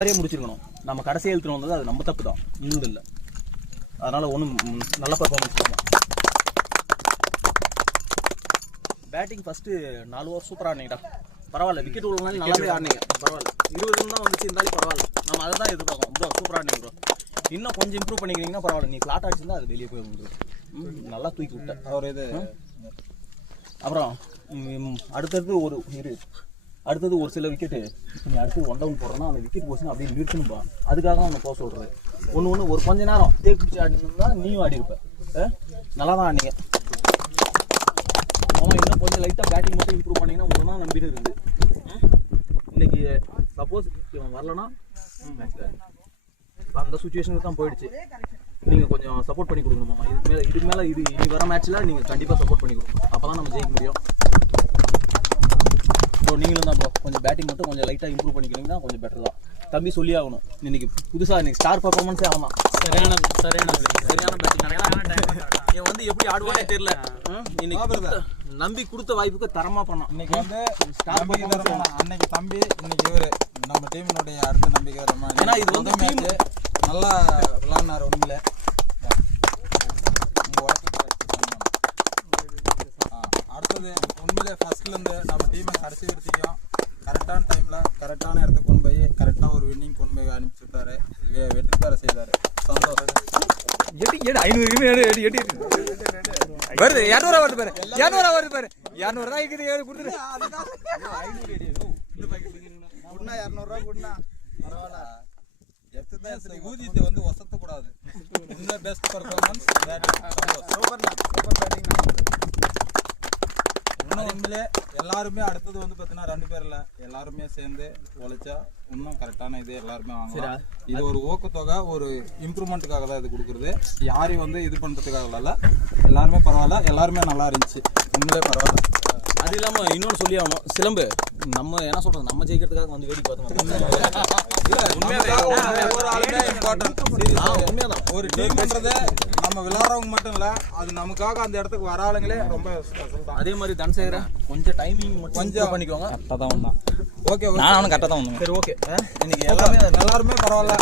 முடிச்சிருக்கணும். நம்ம கடைசியாக எழுத்துட்டு வந்தது அது நம்ம தப்பு தான், இன்னும் இல்லை. அதனால ஒன்றும் நல்ல பர்ஃபார்மன்ஸ் பண்ணலாம். பேட்டிங் ஃபர்ஸ்ட் 4 ஓவர் சூப்பராக ஆடினீங்கடா, பரவாயில்ல. விக்கெட் விழுந்தாலும் நல்லாவே ஆடினீங்க, பரவாயில்ல. 20 ரன் தான் வந்துச்சு, இருந்தாலும் பரவாயில்ல. நம்ம அதை தான் எதிர்பார்க்கோம் ப்ரோ. சூப்பராக ஆடினீங்க ப்ரோ. இன்னும் கொஞ்சம் இம்ப்ரூவ் பண்ணிக்கிறீங்கன்னா பரவாயில்ல. நீ ஃப்ளாட் ஆகிடுச்சுன்னா அது வெளியே போய் வந்துடும். நல்லா தூக்கி விட்டேன் அவர் இது. அப்புறம் அடுத்தது ஒரு சில விக்கெட்டு நீ அடுத்து 1 டவுன் போடுறோன்னா அந்த விக்கெட் போச்சுன்னா அப்படியே நிறுத்தணும்பா. அதுக்காக தான் அவனை போக சொல்கிறது. ஒன்று ஒரு கொஞ்ச நேரம் தேக்கு பிடிச்சி ஆடினா நீயும் ஆடி இருப்ப. நல்லா தான் ஆடினீங்க. அவன் இன்னும் கொஞ்சம் லைட்டாக பேட்டிங் மட்டும் இம்ப்ரூவ் பண்ணிங்கன்னா உங்களுக்கு தான் நம்பிட்டு இருக்குது. இன்னைக்கு சப்போஸ் இவன் வரலன்னா மேட்ச் அந்த சுச்சுவேஷனுக்கு தான் போயிடுச்சு. நீங்கள் கொஞ்சம் சப்போர்ட் பண்ணி கொடுக்கணுமாம்மா. இதுக்கு மேலே இனி வர மேட்ச்சில் நீங்கள் கண்டிப்பாக சப்போர்ட் பண்ணி கொடுக்கணும். அப்போ தான் நம்ம ஜெயிக்க முடியும். ஸோ நீங்களும் தான் ப்ரோ கொஞ்சம் பேட்டிங் மட்டும் கொஞ்சம் லைட்டாக இம்ப்ரூவ் பண்ணிக்கிறீங்கன்னா கொஞ்சம் பெட்டர் தான். தம்பி சொல்லி ஆகணும். இன்னைக்கு புதுசாக இன்னைக்கு ஸ்டார் பர்ஃபார்மன்ஸே ஆகலாம். சரியான பேட்டிங். இவன் வந்து எப்படி ஆடுவானே தெரியல. இன்னைக்கு நம்பி கொடுத்த வாய்ப்புக்கு தரமாக பண்ணோம். இன்னைக்கு வந்து ஸ்டார் பர்ஃபார்மன்ஸ். அன்னைக்கு தம்பி, இன்னைக்கு இவரு நம்ம டீமினுடைய அடுத்த நம்பிக்கை. ஏன்னா இது வந்து டீம் நல்லா விளாட்னாரு. உண்மையில அடுத்தது உண்மையிலே ஃபர்ஸ்ட்லேருந்து நம்ம டீமை கடைசி வரைக்கும் கரெக்டான டைமில் கரெக்டான இடத்துக்கு கொண்டு போய் கரெக்டாக ஒரு வின்னிங் கொண்டு போய் அனுப்பிச்சு விட்டாரு. வெற்றி பெற செய்தார். சந்தோஷம். வருது 200 வருது பாரு. 200 வருது பாரு. 200 தான் இருக்குது. கொடுத்துரு. 200 கொடுனா பரவாயில்ல. ஊதியத்தை வந்து ஒசத்தக்கூடாது. இன்னும் பெஸ்ட் பர்ஃபார்மன்ஸ். Super batting. இன்னும் உண்மையிலே எல்லாருமே அடுத்தது வந்து பார்த்தீங்கன்னா 2 பேர் இல்லை, எல்லாருமே சேர்ந்து உழைச்சா இன்னும் கரெக்டான இது எல்லாருமே வாங்கலாம். இது ஒரு ஊக்கத்தொகை, ஒரு இம்ப்ரூவ்மெண்ட்டுக்காக தான் இது கொடுக்குறது. யாரையும் வந்து இது பண்ணுறதுக்காக இல்லை. எல்லாருமே பரவாயில்ல, எல்லாருமே நல்லா இருந்துச்சு. உண்மையிலே பரவாயில்ல. அது இல்லாமல் இன்னொன்று சொல்லி ஆகணும். சிலம்பு நம்ம என்ன சொல்கிறது, நம்ம ஜெயிக்கிறதுக்காக வந்து வேடிக்கை பார்த்தோம். ஒரு டீம்ன்றத நம்ம விளையாடுறவங்க மட்டும் இல்ல, அது நமக்காக அந்த இடத்துக்கு வர ஆளுங்களே ரொம்ப ஸ்பெஷல் தான். அதே மாதிரி தனசேகர கொஞ்சம் டைமிங் கொஞ்சம் பண்ணிக்கோங்க. கரெக்டாக தான் வந்தான். ஓகே, நான் அவனும் கரெக்டாக தான் வந்தேன். சரி, ஓகே. இன்னைக்கு எல்லாருமே பரவாயில்ல.